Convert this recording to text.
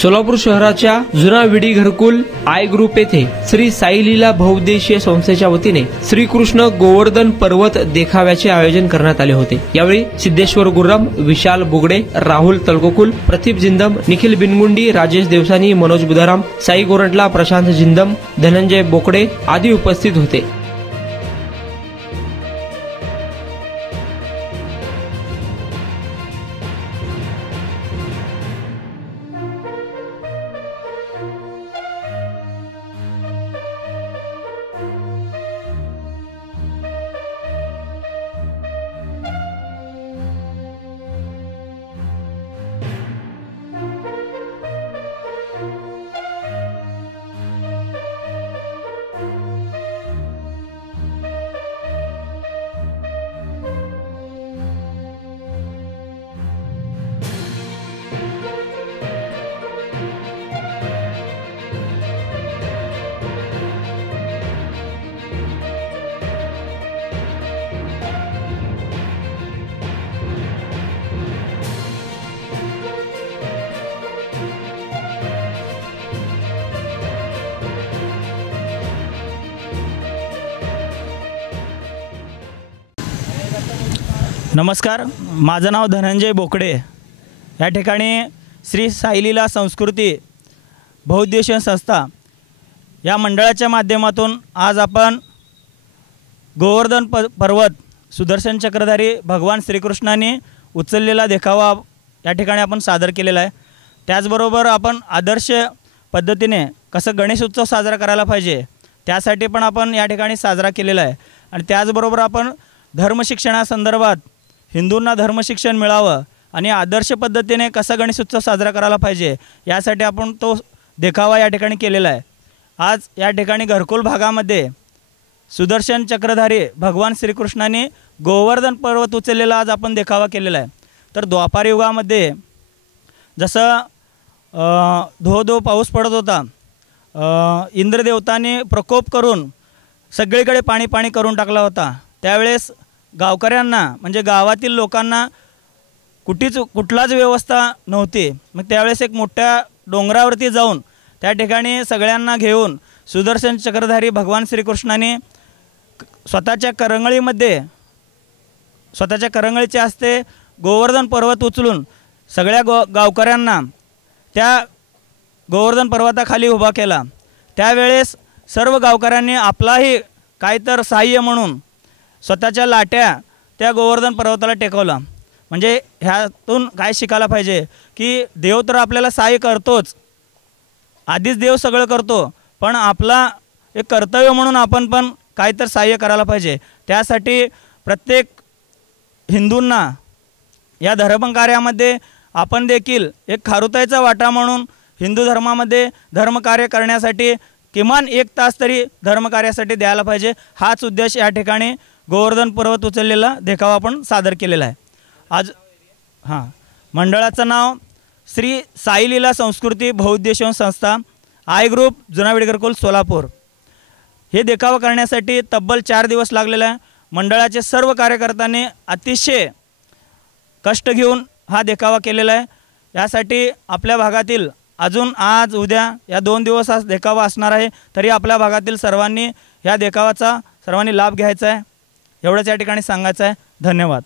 सोलापूर शहराच्या जुना विडी घरकुल आय ग्रुप येथे श्री साई लीला बहुउद्देशीय संस्थेच्या वतीने श्रीकृष्ण गोवर्धन पर्वत देखाव्याचे आयोजन करण्यात आले होते। यावेळी सिद्धेश्वर गुर्रम, विशाल बुगडे, राहुल तलकोकुल, प्रतीप जिंदम, निखिल बिनगुंडी, राजेश देवसानी, मनोज बुधाराम, साई गोरंटला, प्रशांत जिंदम, धनंजय बोकडे आदी उपस्थित होते। नमस्कार, माझं नाव धनंजय बोकडे। या ठिकाणी श्री साई लीला संस्कृती बहुउद्देशीय संस्था या मंडळाच्या माध्यमातून आज आपण गोवर्धन पर्वत सुदर्शन चक्रधारी भगवान श्रीकृष्णाने उचललेला देखावा या ठिकाणी आपण सादर केलेला आहे। त्याचबरोबर आपण आदर्श पद्धतीने कसं गणेश उत्सव साजरा करायला पाहिजे त्यासाठी पण आपण या ठिकाणी साजरा केलेला आहे। आणि त्याचबरोबर आपण धर्मशिक्षणासंदर्भात हिंदूंना धर्मशिक्षण मिळावं आणि आदर्श पद्धतीने कसा गणेश उत्सव साजरा करायला पाहिजे यासाठी आपण तो देखावा या ठिकाणी केलेला आहे। आज या ठिकाणी घरकुल भागामध्ये सुदर्शन चक्रधारी भगवान श्रीकृष्णाने गोवर्धन पर्वत उचललेला आज आपण देखावा केलेला आहे। तर द्वापार युगामध्ये जसं धो पाऊस पडत होता, इंद्रदेवताने प्रकोप करून सगळीकडे पाणी करून टाकला होता, त्यावेळेस गावकऱ्यांना म्हणजे गावातील लोकांना कुठलाच व्यवस्था नव्हती। मग त्यावेळेस एक मोठ्या डोंगरावरती जाऊन त्या ठिकाणी सगळ्यांना घेऊन सुदर्शन चक्रधारी भगवान श्रीकृष्णाने स्वतःच्या करंगळीच्या हस्ते गोवर्धन पर्वत उचलून सगळ्या गावकऱ्यांना त्या गोवर्धन पर्वताखाली उभा केला। त्यावेळेस सर्व गावकऱ्यांनी आपलाही काहीतर सहाय्य म्हणून स्वतःच्या लाट्या त्या गोवर्धन पर्वताला टेकवला। म्हणजे ह्यातून काय शिकायला पाहिजे की देव तर आपल्याला सहाय्य करतोच, आधीच देव सगळं करतो, पण आपला एक कर्तव्य म्हणून आपण पण काहीतर सहाय्य करायला पाहिजे। त्यासाठी प्रत्येक हिंदूंना या धर्मकार्यामध्ये आपण देखील एक खारुताईचा वाटा म्हणून हिंदू धर्मामध्ये धर्मकार्य करण्यासाठी किमान 1 तास तरी धर्मकार्यासाठी द्यायला पाहिजे। हाच उद्देश या ठिकाणी गोवर्धन पर्वत उचललेला देखावा आपण सादर केलेला आहे। आज मंडळाचं नाव श्री साई लीला संस्कृती बहुउद्देशीय संस्था आय ग्रुप जुना विडी घरकुल सोलापूर। हे देखावा करण्यासाठी तब्बल 4 दिवस लागलेला आहे। मंडळाचे सर्व कार्यकर्त्यांनी अतिशय कष्ट घेऊन हा देखावा केलेला आहे। यासाठी आपल्या भागातील अजून आज उद्या या 2 दिवस हा देखावा असणार आहे, तरी आपल्या भागातील सर्वांनी या देखावाचा लाभ घ्यायचा आहे, एवढंच या ठिकाणी सांगायचं आहे। धन्यवाद।